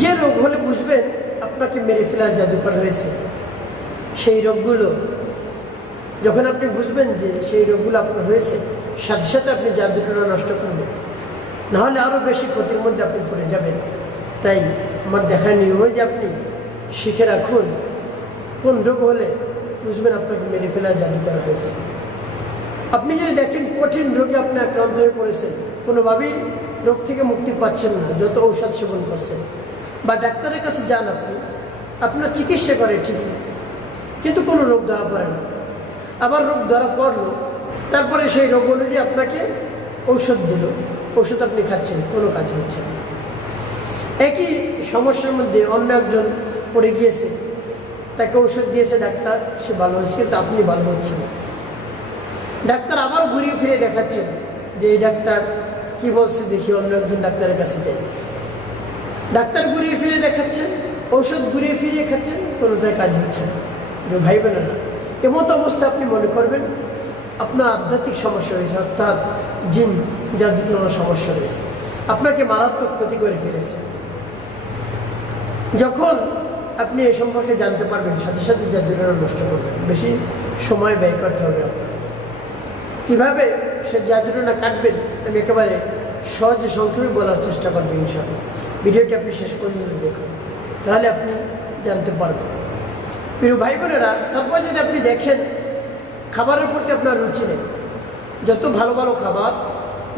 যে রোগ হলে বুঝবেন আপনাকে মেরে ফেলার জাদুকর হয়েছে, সেই রোগগুলো যখন আপনি বুঝবেন যে সেই রোগগুলো আপনার হয়েছে, সাথে সাথে আপনি জাদুটনা নষ্ট করবেন, নাহলে আরও বেশি ক্ষতির মধ্যে আপনি পড়ে যাবেন। তাই আমার দেখার নিয়ম যে আপনি শিখে রাখুন কোন রোগ হলে বুঝবেন আপনাকে মেরে ফেলার জাদু করা হয়েছে। আপনি যদি দেখেন কঠিন রোগে আপনি আক্রান্ত হয়ে পড়েছেন, কোনোভাবেই রোগ থেকে মুক্তি পাচ্ছেন না, যত ঔষধ সেবন করছেন বা ডাক্তারের কাছে যান, আপনি আপনার চিকিৎসা করে ঠিকই, কিন্তু কোনো রোগ ধরা পড়ে না। আবার রোগ ধরা পড়লো, তারপরে সেই রোগ অনুযায়ী আপনাকে ঔষধ দিল, ওষুধ আপনি খাচ্ছেন, কোনো কাজ হচ্ছে না। একই সমস্যার মধ্যে অন্য একজন পড়ে গিয়েছে, তাকে ওষুধ দিয়েছে ডাক্তার, সে ভালো হয়েছে, কিন্তু আপনি ভালো হচ্ছেন না। ডাক্তার আবার ঘুরিয়ে ফিরে দেখাচ্ছেন যে এই ডাক্তার কি বলছে, দেখি অন্য একজন ডাক্তারের কাছে যাই। ডাক্তার ঘুরিয়ে ফিরে দেখাচ্ছেন, ঔষধ ঘুরিয়ে ফিরিয়ে খাচ্ছেন, কোনোটাই কাজ হচ্ছে না। ভাই বোনেরা, এমতো অবস্থা আপনি মনে করবেন আপনার আধ্যাত্মিক সমস্যা হয়েছে, অর্থাৎ জিন জাদুটনার সমস্যা রয়েছে, আপনাকে মারাত্মক ক্ষতি করে ফেলেছে। যখন আপনি এই সম্পর্কে জানতে পারবেন, সাথে সাথে জাদুটনা নষ্ট করবেন, বেশি সময় ব্যয় করতে হবে আপনাকে। কীভাবে সে জাদুটনা কাটবেন আমি একেবারে সহজে সংক্ষেপে বলার চেষ্টা করবেন ইনশাআল্লাহ। ভিডিওটি আপনি শেষ পর্যন্ত দেখুন, তাহলে আপনি জানতে পারবেন। প্রিয় ভাই বোনেরা, তারপর যদি আপনি দেখেন খাবারের প্রতি আপনার রুচি নেই, যত ভালো ভালো খাবার,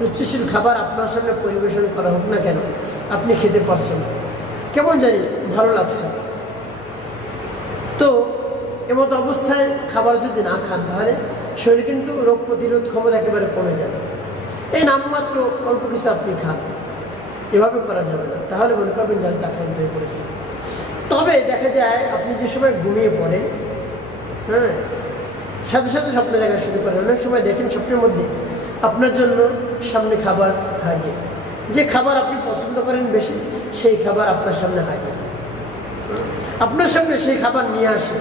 রুচিশীল খাবার আপনার সামনে পরিবেশন করা হোক না কেন, আপনি খেতে পারছেন না, কেমন জানি ভালো লাগছে। তো এমতো অবস্থায় খাবার যদি না খান, তাহলে শরীরে কিন্তু রোগ প্রতিরোধ ক্ষমতা একেবারে কমে যাবে। এই নামমাত্র অল্প কিছু আপনি খান, এভাবে করা যাবে না, তাহলে মনে করবেন জানতে আক্রান্ত হয়ে পড়েছে। তবে দেখা যায় আপনি যে সময় ঘুমিয়ে পড়েন, হ্যাঁ, সাথে সাথে স্বপ্ন দেখা শুরু করেন। অনেক সময় দেখেন স্বপ্নের মধ্যে আপনার জন্য সামনে খাবার হাজির, যে খাবার আপনি পছন্দ করেন বেশি, সেই খাবার আপনার সামনে হাজির, আপনার সামনে সেই খাবার নিয়ে আসে।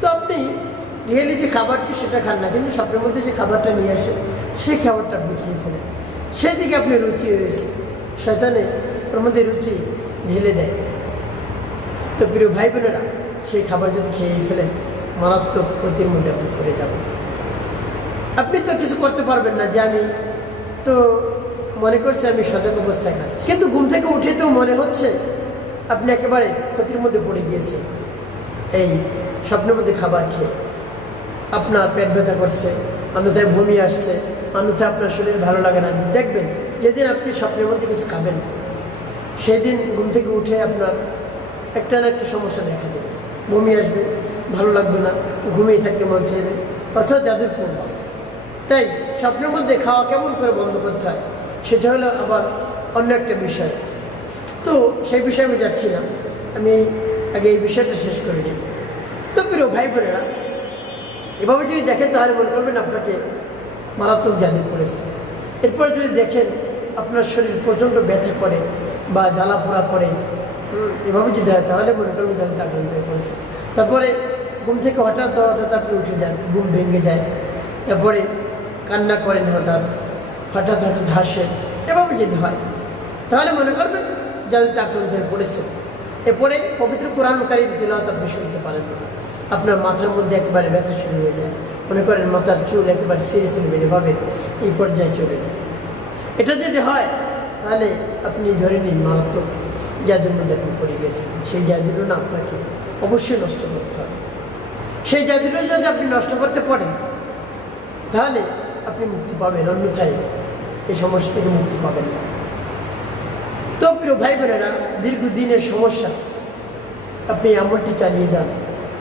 তো আপনি রিয়েলি যে খাবারটি সেটা খান না, কিন্তু স্বপ্নের মধ্যে যে খাবারটা নিয়ে আসে সেই খাবারটা আপনি খেয়ে ফেলেন। সেই দিকে আপনি রুচি হয়েছে, শয়তানে ওর মধ্যে রুচি ঢেলে দেয়। তো প্রিয় ভাই বোনেরা, সেই খাবার যদি খেয়ে ফেলেন, মারাত্মক ক্ষতির মধ্যে আপনি পড়ে যাবেন। আপনি তো কিছু করতে পারবেন না যে আমি তো মনে করছি আমি সজাগ অবস্থায় খাচ্ছি, কিন্তু ঘুম থেকে উঠে তো মনে হচ্ছে আপনি একেবারে ক্ষতির মধ্যে পড়ে গিয়েছেন। এই স্বপ্নের মধ্যে খাবার খেয়ে আপনার পেট ব্যথা করছে, অন্যথায় বমি আসছে, অন্যথায় আপনার শরীর ভালো লাগে না। দেখবেন যেদিন আপনি স্বপ্নের মধ্যে কিছু খাবেন, সেই দিন ঘুম থেকে উঠে আপনার একটা না একটা সমস্যা দেখা দেবে, বমি আসবে, ভালো লাগবে না, ঘুমিয়ে থাকতে মন চাইবে, অর্থাৎ জাদুর প্রভাব। তাই স্বপ্নের মধ্যে খাওয়া কেমন করে বন্ধ করতে হয়, সেটা হলো আবার অন্য একটা বিষয়। তো সেই বিষয়ে আমি যাচ্ছি না, আমি আগে এই বিষয়টা শেষ করে নিই। তো প্রিয় ভাই বোনেরা, এভাবে যদি দেখেন তাহলে মনে করবেন আপনাকে মারাত্মক জাদু করেছে। এরপরে যদি দেখেন আপনার শরীর প্রচণ্ড ব্যথা করে বা জ্বালা পোড়া করে, এভাবে যদি হয় তাহলে মনে করবেন জাদুতে আক্রান্ত হয়ে পড়েছে। তারপরে ঘুম থেকে হঠাৎ হঠাৎ আপনি উঠে যান, ঘুম ভেঙে যায়, তারপরে কান্না করেন, হঠাৎ হঠাৎ হঠাৎ হাসেন, এভাবে যদি হয় তাহলে মনে করবেন জাদুতে আক্রান্ত হয়ে পড়েছে। এরপরে পবিত্র কোরআন কারীম তিলাওয়াত আপনি শুনতে পারেন, আপনার মাথার মধ্যে একেবারে ব্যথা শুরু হয়ে যায়, মনে করেন মাথার চুল একেবারে ছিঁড়ে ফেলবেন, এভাবে এই পর্যায়ে চলে যায়। এটা যদি হয় তাহলে আপনি ধরে নিন মারাত্মক জাদুর মধ্যে আপনি পড়ে গেছেন। সেই জাদুটা আপনাকে অবশ্যই নষ্ট করতে হবে। সেই জাদুটা যদি আপনি নষ্ট করতে পারেন তাহলে আপনি মুক্তি পাবেন, অন্যথায় এই সমস্যা থেকে মুক্তি পাবেন না। তো প্রিয় ভাই বোনেরা, দীর্ঘদিনের সমস্যা আপনি আমলটি চালিয়ে যান,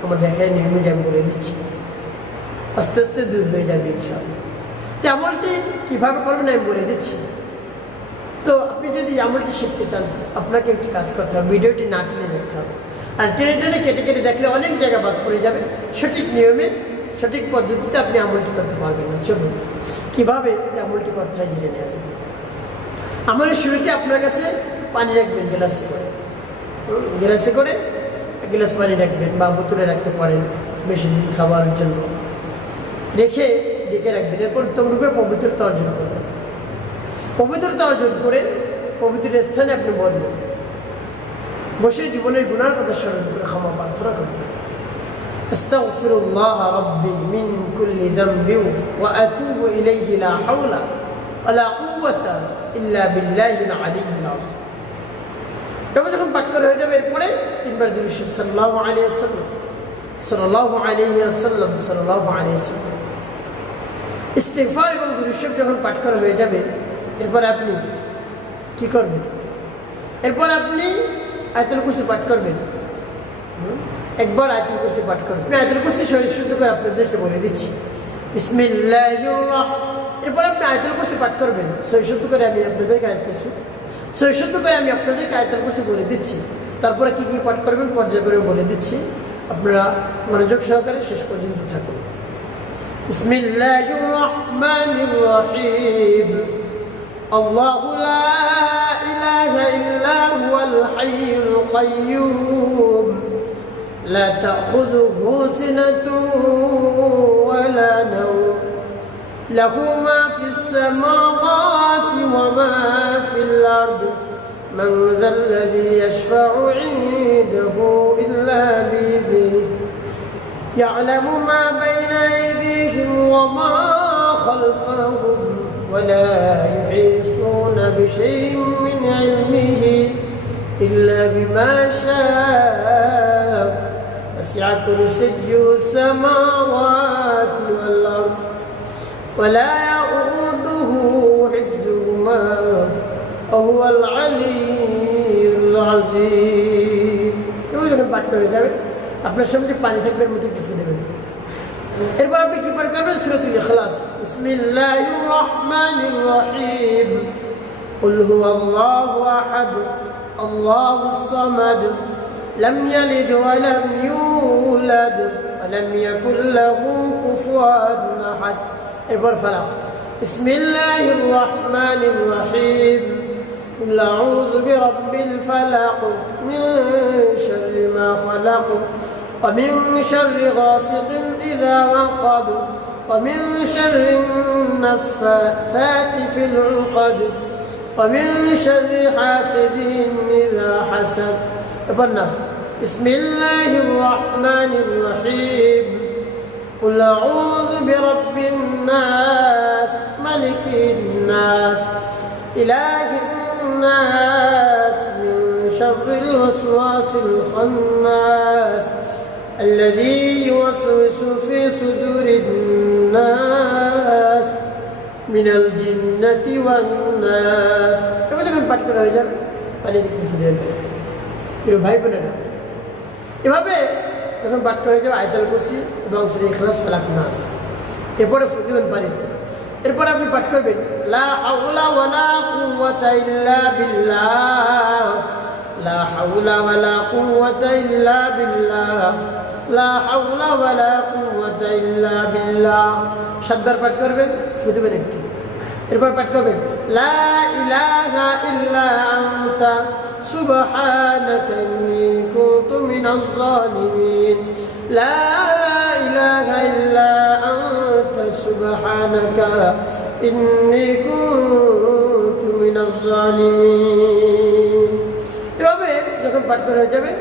আমার দেখায় নিয়মে আমি বলে দিচ্ছি, আস্তে আস্তে দূর হয়ে যাবে ইনশাআল্লাহ। তো আমলটি কীভাবে করবেন আমি বলে দিচ্ছি। তো আপনি যদি আমলটি শিখতে চান, আপনাকে একটি কাজ করতে হবে, ভিডিওটি না টেনে দেখতে হবে। আর টেনে টেনে কেটে কেটে দেখলে অনেক জায়গা বাদ পড়ে যাবে, সঠিক নিয়মে সঠিক পদ্ধতিতে আপনি আমলটি করতে পারবেন না। চলুন কীভাবে আমলটি করতে হয় জেনে নেওয়া যাবে। আমলের শুরুতে আপনার কাছে পানি রাখবেন গ্লাসে করে, গ্লাসে করে এক গ্লাস পানি রাখবেন, বা বোতলে রাখতে পারেন বেশি দিন খাবারের জন্য, রেখে ডেকে রাখবেন। এরপর তমরূপে পবিত্রতা অর্জন করবেন। পবিত্রতা অর্জন করে পবিত্র স্থানে আপনি বসবেন। বসে জীবনের গুনার কথা স্মরণ করে ক্ষমা প্রার্থনা করবেন। আস্তাগফিরুল্লাহ রাব্বি মিন কুল্লি যামবিন ওয়া আতুবু ইলাইহি লা হাওলা ওয়া লা কুওয়াতা ইল্লা বিল্লাহিল আলিয়্যিল আযীম। তবে যখন পাঠ করা হয়ে যাবে এরপরে তিনবার দুরূদ শরীফ সাল্লাল্লাহু আলাইহি ওয়াসাল্লাম সাল্লাল্লাহু আলাইহি ওয়াসাল্লাম সাল্লাল্লাহু আলাইহি ওয়াসাল্লাম। ইস্তিগফার এবং দুরূদ শরীফ যখন পাঠ করা হয়ে যাবে এরপর আপনি কি করবেন? এরপর আপনি আয়াতুল কুরসি পাঠ করবেন। একবার আয়াতুল কুরসি পাঠ করবেন। আমি আয়াতুল কুরসি শুদ্ধ করে আপনাদেরকে বলে দিচ্ছি। বিসমিল্লাহির রাহমানির। এরপর আপনি আয়াতুল কুরসি পাঠ করবেন। শুদ্ধ করে আমি আপনাদেরকে আয়াতুল কুরসি বলে দিচ্ছি। তারপরে কি কি পাঠ করবেন পর্যায় করে বলে দিচ্ছি। আপনারা মনোযোগ সহকারে শেষ পর্যন্ত থাকুন। বিসমিল্লাহির রাহমানির রহিম। আল্লাহু লা ইলাহা ইল্লা হুয়াল হাইয়ুল কাইয়্যুম لا تأخذه سنة ولا نوم له ما في السماوات وما في الأرض من ذا الذي يشفع عنده إلا بإذنه يعلم ما بين أيديهم وما خلفهم ولا يحيطون بشيء من علمه إلا بما شاء وسع كرسيه السماوات والأرض ولا يؤوده حفظهما وهو العلي العظيم। যখন পাঠ করে যাবে আপনার সামনে পানি থাকবে এর মধ্যে টিপে দেবেন। এরপর আপনি কি পাঠ করবেন? সূরাতুল ইখলাস। বিসমিল্লাহির রাহমানির রহিম। قل هو الله أحد الله الصمد لم يلد ولم يولد ولم يكن له كفوا أحد. এরপর ফালাক। بسم الله الرحمن الرحيم قل أعوذ برب الفلق من شر ما خلق ومن شر غاسق إذا وقب ومن شر النفاثات في العقد ومن شر حاسد إذا حسد. الناس. بسم الله الرحمن الرحيم قل أعوذ برب الناس ملك الناس إله الناس من شر الوسواس الخناس الذي يوسوس في صدور الناس من الجنة والناس. এবার যখন পাঠ করা হয়ে যাবে পানি দিকে ফিরে যাবে। প্রিয় ভাই বোনেরা, এভাবে যখন পাঠ করা হয়ে যাবে আয়াতুল কুরসি এবং সূরা ইখলাস ফালাক নাস, এরপরে ফুদিবেন পানিতে। এরপর আপনি পাঠ করবেন লা হাওলা ওয়ালা কুওয়াতা ইল্লা বিল্লাহ লা হাওলা ওয়ালা কুওয়াতা ইল্লা বিল্লাহ লা হাওলা ওয়ালা কুওয়াতা ইল্লা বিল্লাহ। 7 বার পাঠ করবেন, ফুদিবেন একটু। এরপর পাঠ করবেন লা ইলাহা ইল্লা আনতা সুবহানাকা ইন্নী কুনতু মিনাজ জালিমিন লা ইলাহা ইল্লা আনতা সুবহানাকা ইন্নী কুনতু মিনাজ জালিমিন। এভাবে যখন পাঠ করা হয়ে যাবে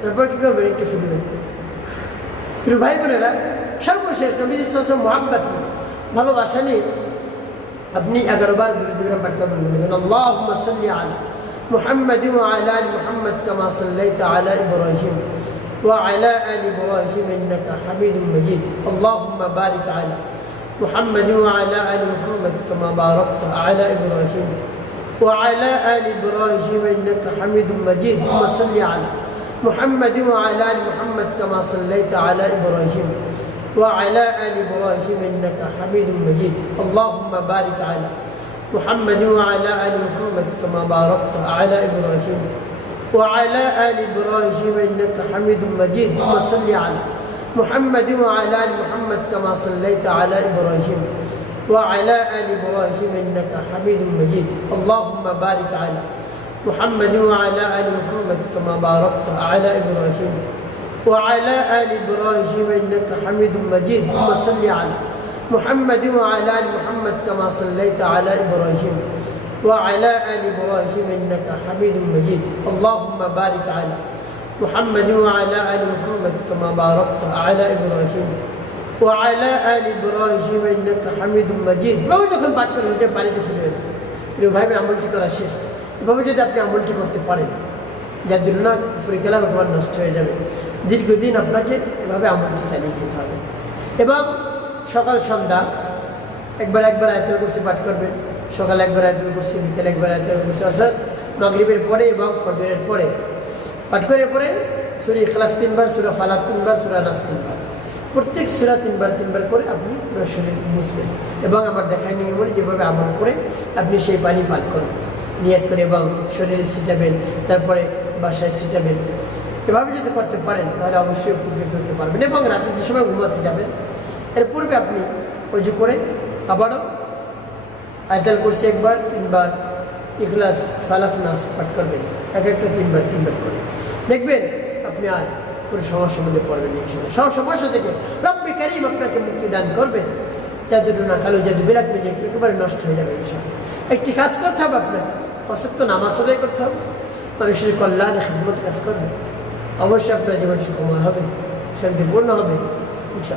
তারপর কি করবেন? একটু ফুদিবেন। প্রিয় ভাই বোনেরা, সর্বশেষ নবীজি সাল্লাল্লাহু আলাইহি ওয়াসাল্লাম মুহাব্বত ভালোবাসা নিয়ে আপনি 11 বার দুরূদ পাঠ করবেন। বলবেন আল্লাহুম্মা সাল্লি আলা মুহাম্মাদ ওয়া আলা আলি মুহাম্মাদ কামা সাল্লাইতা আলা ইব্রাহিম ওয়া আলা আলি ইব্রাহিম ইন্নাকা হামিদুম মাজিদ। আল্লাহুম্মা বারিক আলা মুহাম্মাদ ওয়া আলা আলি মুহাম্মাদ কামা বারাকতা আলা ইব্রাহিম ওয়া আলা আলি ইব্রাহিম ইন্নাকা হামিদুম মাজিদ। আল্লাহুম্মা সাল্লি আলা محمد وعلى آل محمد كما صليت على إبراهيم وعلى آل إبراهيم إنك حميد مجيد. اللهم بارك على محمد وعلى آل محمد كما باركت على إبراهيم وعلى آل إبراهيم إنك حميد مجيد. اللهم صل على محمد وعلى آل محمد كما صليت على إبراهيم وعلى آل إبراهيم إنك حميد مجيد. اللهم بارك على محمد وعلى آل محمد كما باركت على إبراهيم وعلى آل إبراهيم إنك حميد مجيد. اللهم صل على محمد وعلى آل محمد كما صليت على إبراهيم وعلى آل إبراهيم إنك حميد مجيد اللهم بارك على محمد وعلى آل محمد كما باركت على إبراهيم وعلى آل إبراهيم إنك حميد مجيد বাবা যখন পাঠ করে হয়ে যায় পানিতে ফেলে দেবেন প্রিয় ভাই বোন আমলটি করা শেষ এভাবে যদি আপনি আমলটি করতে পারেন যার জন্য না কুফরি কালাম একবার নষ্ট হয়ে যাবে দীর্ঘদিন আপনাকে এভাবে আমলটি চালিয়ে যেতে হবে এবং সকাল সন্ধ্যা একবার আয়াতুল কুরসি পাঠ করবেন সকালে একবার আয়াতুল কুরসি বিকেলে একবার আয়াতুল কুরসি অর্থাৎ মাগরিবের পরে এবং ফজরের পরে পাঠ করে পরে সূরা ইখলাস 3 বার সূরা ফালাক 3 বার সূরা নাস 3 বার প্রত্যেক সূরা 3 বার করে আপনি পুরো শরীর মুছবেন এবং আমার দেখাই নিয়ে বলি যেভাবে আমল করে আপনি সেই পানি পান করবেন নিয়ত করে এবং শরীরে ছিটাবেন তারপরে বাসায় ছিটাবেন এভাবে যদি করতে পারেন তাহলে অবশ্যই উপকৃত হতে পারবেন এবং রাতে যে সময় ঘুমাতে যাবেন এর পূর্বে আপনি ওযু করে আবারও আয়াতুল কুরসি একবার 3 বার ইখলাস ফালাক নাস পাঠ করবেন একটা 3 বার করে দেখবেন আপনি আর কোনো সমস্যার মধ্যে পড়বেন ইনশাআল্লাহ সব সমস্যা থেকে রব্বি কারীম আপনাকে মুক্তি দান করবেন জাদু না খালো জাদু বিরাট যে একেবারে নষ্ট হয়ে যাবে ইনশাআল্লাহ একটি কাজ করতে হবে আপনাকে 5 ওয়াক্ত নামাজ আদায় করতে হবে মানুষের কল্যাণে খিদমত কাজ করবে অবশ্যই আপনার জীবন সুখময় হবে শান্তিপূর্ণ হবে ইনশাআল্লাহ।